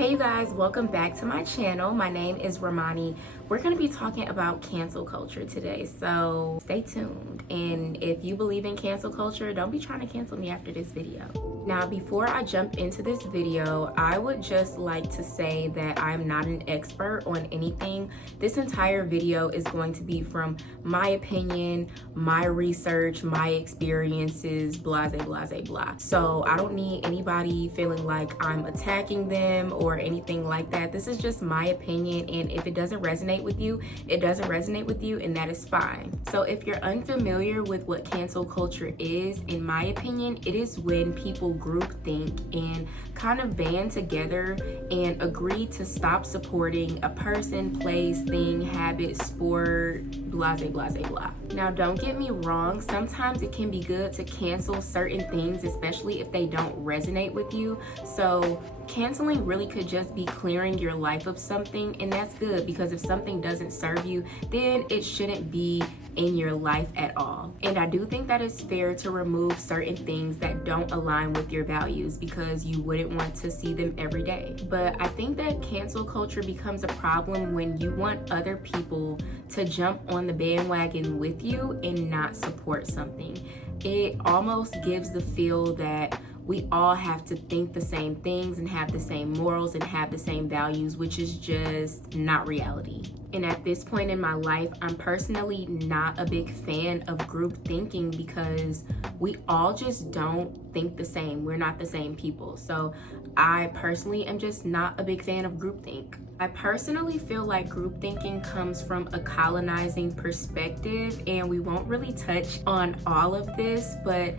Hey you guys, welcome back to my channel. My name is Ramani. We're going to be talking about cancel culture today, so stay tuned. And if you believe in cancel culture, don't be trying to cancel me after this video. Now, before I jump into this video, I would just like to say that I'm not an expert on anything. This entire video is going to be from my opinion, my research, my experiences, blah, blah, blah, blah. So I don't need anybody feeling like I'm attacking them or anything like that. This is just my opinion, and if it doesn't resonate with you, it doesn't resonate with you, and that is fine. So if you're unfamiliar with what cancel culture is, in my opinion, it is when people group think and kind of band together and agree to stop supporting a person, place, thing, habit, sport, blah, blah, blah, blah. Now, don't get me wrong, sometimes it can be good to cancel certain things, especially if they don't resonate with you. So canceling really could just be clearing your life of something, and that's good, because if something doesn't serve you, then it shouldn't be in your life at all. And I do think that it's fair to remove certain things that don't align with your values, because you wouldn't want to see them every day. But I think that cancel culture becomes a problem when you want other people to jump on the bandwagon with you and not support something. It almost gives the feel that we all have to think the same things and have the same morals and have the same values, which is just not reality. And at this point in my life, I'm personally not a big fan of group thinking, because we all just don't think the same. We're not the same people. So I personally am just not a big fan of groupthink. I personally feel like group thinking comes from a colonizing perspective, and we won't really touch on all of this, but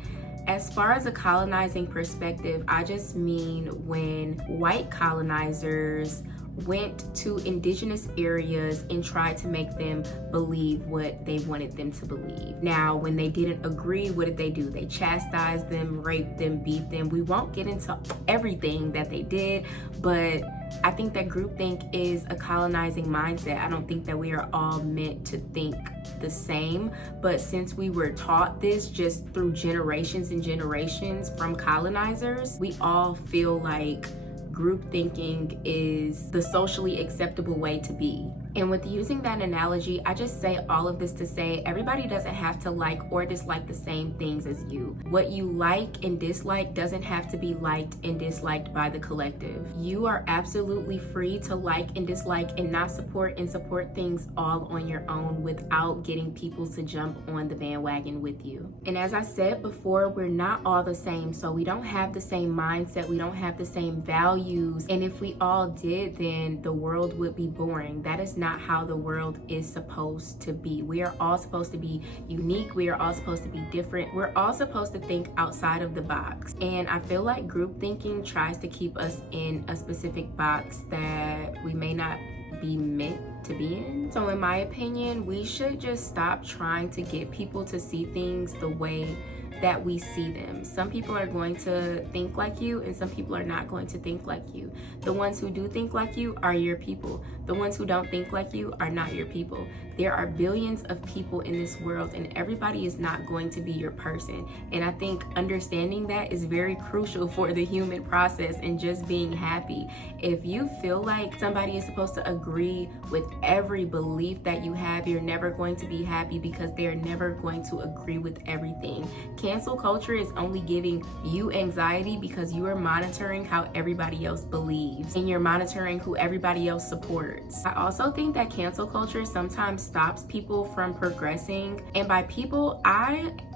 as far as a colonizing perspective, I just mean when white colonizers went to indigenous areas and tried to make them believe what they wanted them to believe. Now, when they didn't agree, what did they do? They chastised them, raped them, beat them. We won't get into everything that they did, but I think that groupthink is a colonizing mindset. I don't think that we are all meant to think the same, but since we were taught this just through generations and generations from colonizers, we all feel like group thinking is the socially acceptable way to be. And with using that analogy, I just say all of this to say everybody doesn't have to like or dislike the same things as you. What you like and dislike doesn't have to be liked and disliked by the collective. You are absolutely free to like and dislike and not support and support things all on your own without getting people to jump on the bandwagon with you. And as I said before, we're not all the same, so we don't have the same mindset, we don't have the same values, and if we all did, then the world would be boring. That is not how the world is supposed to be. We are all supposed to be unique. We are all supposed to be different. We're all supposed to think outside of the box. And I feel like group thinking tries to keep us in a specific box that we may not be meant to be in. So in my opinion, we should just stop trying to get people to see things the way that we see them. Some people are going to think like you, and some people are not going to think like you. The ones who do think like you are your people. The ones who don't think like you are not your people. There are billions of people in this world, and everybody is not going to be your person. And I think understanding that is very crucial for the human process and just being happy. If you feel like somebody is supposed to agree with every belief that you have, you're never going to be happy, because they're never going to agree with everything. Cancel culture is only giving you anxiety because you are monitoring how everybody else believes, and you're monitoring who everybody else supports. I also think that cancel culture sometimes stops people from progressing, and by people,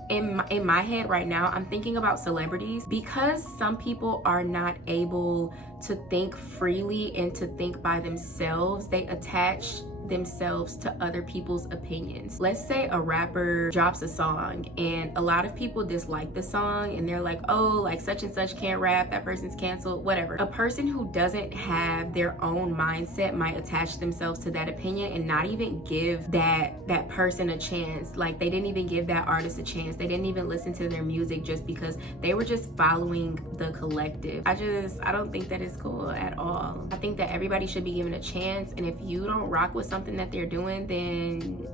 in my head right now, I'm thinking about celebrities, because some people are not able to think freely and to think by themselves. They attach themselves to other people's opinions. Let's say a rapper drops a song and a lot of people dislike the song, and they're like, oh, like such and such can't rap, that person's canceled, whatever. A person who doesn't have their own mindset might attach themselves to that opinion and not even give that person a chance. Like, they didn't even give that artist a chance. They didn't even listen to their music just because they were just following the collective. I don't think that is cool at all. I think that everybody should be given a chance, and if you don't rock with something that they're doing, then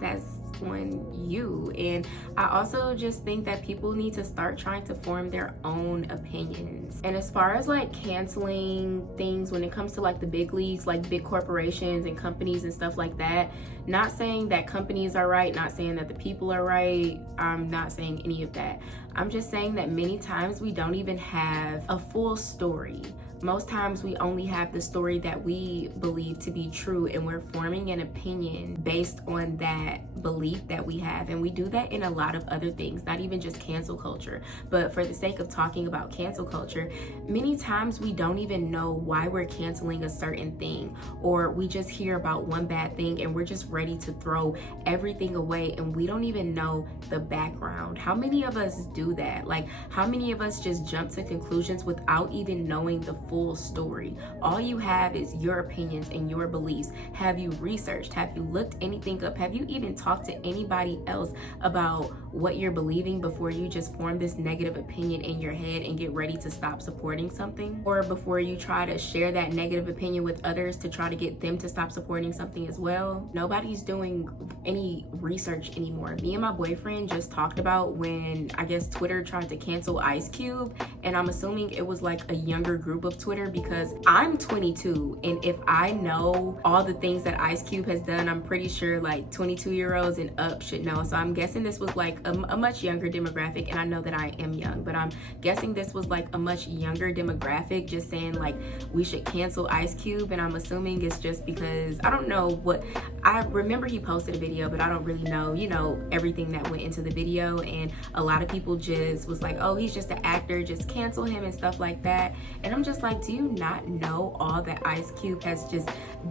that's on you. And I also just think that people need to start trying to form their own opinions. And as far as like canceling things when it comes to like the big leagues, like big corporations and companies and stuff like that, not saying that companies are right, not saying that the people are right, I'm not saying any of that. I'm just saying that many times we don't even have a full story. Most times we only have the story that we believe to be true, and we're forming an opinion based on that belief that we have. And we do that in a lot of other things, not even just cancel culture. But for the sake of talking about cancel culture, many times we don't even know why we're canceling a certain thing, or we just hear about one bad thing and we're just ready to throw everything away, and we don't even know the background. How many of us do that? Like, how many of us just jump to conclusions without even knowing the full story? All you have is your opinions and your beliefs. Have you researched? Have you looked anything up? Have you even talked to anybody else about what you're believing before you just form this negative opinion in your head and get ready to stop supporting something? Or before you try to share that negative opinion with others to try to get them to stop supporting something as well? Nobody's doing any research anymore. Me and my boyfriend just talked about when, I guess, Twitter tried to cancel Ice Cube, and I'm assuming it was like a younger group of Twitter, because I'm 22, and if I know all the things that Ice Cube has done, I'm pretty sure like 22-year-olds and up should know. So I'm guessing this was like a much younger demographic, and I know that I am young, but I'm guessing this was like a much younger demographic just saying like we should cancel Ice Cube. And I'm assuming it's just because I don't know what, I remember he posted a video, but I don't really know, you know, everything that went into the video. And a lot of people just was like, oh, he's just an actor, just cancel him and stuff like that. And I'm just like, do you not know all that Ice Cube has just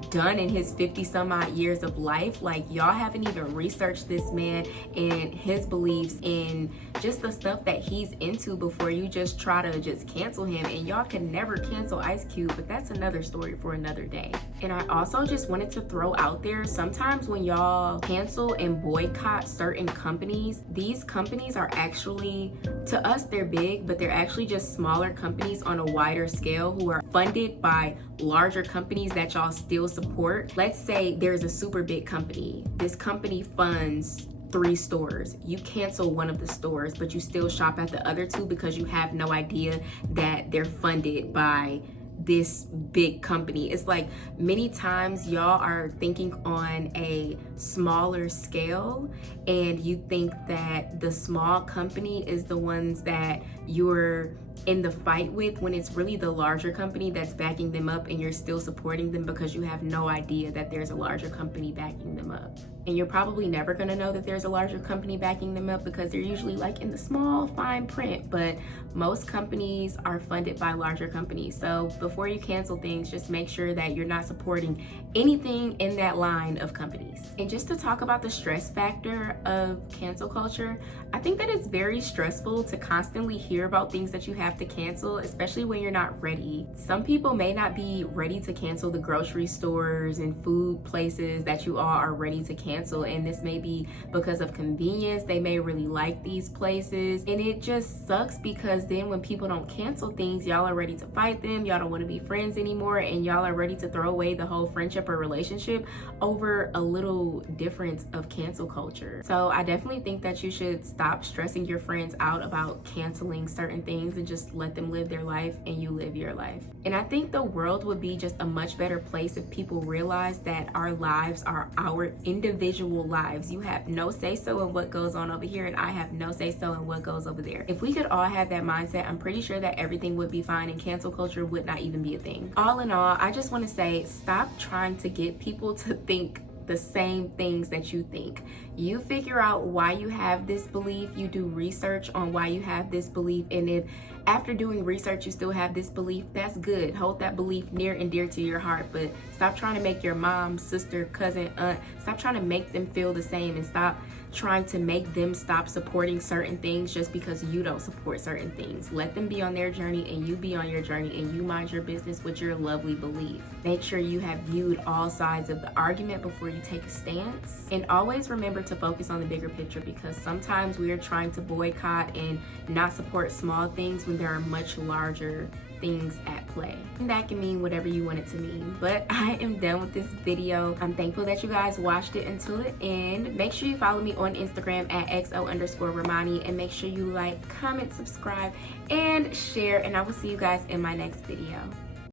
done in his 50 some odd years of life? Like, y'all haven't even researched this man and his beliefs and just the stuff that he's into before you just try to just cancel him. And y'all can never cancel Ice Cube, but that's another story for another day. And I also just wanted to throw out there, sometimes when y'all cancel and boycott certain companies, these companies are actually, to us they're big, but they're actually just smaller companies on a wider scale who are funded by larger companies that y'all still support. Let's say there's a super big company. This company funds 3 stores. You cancel one of the stores, but you still shop at the other 2 because you have no idea that they're funded by this big company. It's like many times y'all are thinking on a smaller scale, and you think that the small company is the ones that you're in the fight with, when it's really the larger company that's backing them up, and you're still supporting them because you have no idea that there's a larger company backing them up. And you're probably never going to know that there's a larger company backing them up because they're usually like in the small fine print, but most companies are funded by larger companies. So before you cancel things, just make sure that you're not supporting anything in that line of companies. And just to talk about the stress factor of cancel culture, I think that it's very stressful to constantly hear about things that you have to cancel, especially when you're not ready. Some people may not be ready to cancel the grocery stores and food places that you all are ready to cancel, and this may be because of convenience. They may really like these places, and it just sucks because then when people don't cancel things, y'all are ready to fight them, y'all don't want to be friends anymore, and y'all are ready to throw away the whole friendship or relationship over a little difference of cancel culture. So I definitely think that you should stop stressing your friends out about canceling certain things and just let them live their life and you live your life. And I think the world would be just a much better place if people realize that our lives are our individual lives. You have no say-so in what goes on over here, and I have no say-so in what goes over there. If we could all have that mindset, I'm pretty sure that everything would be fine and cancel culture would not even be a thing. All in all, I just want to say, stop trying to get people to think the same things that you think. You figure out why you have this belief, you do research on why you have this belief, and if after doing research you still have this belief, that's good. Hold that belief near and dear to your heart, but stop trying to make your mom, sister, cousin, aunt, stop trying to make them feel the same, and stop trying to make them stop supporting certain things just because you don't support certain things. Let them be on their journey and you be on your journey, and you mind your business with your lovely belief. Make sure you have viewed all sides of the argument before you take a stance, and always remember to focus on the bigger picture, because sometimes we are trying to boycott and not support small things when there are much larger things at play. And that can mean whatever you want it to mean. But I am done with this video. I'm thankful that you guys watched it until the end. Make sure you follow me on Instagram at XO_Romani, and make sure you like, comment, subscribe, and share. And I will see you guys in my next video.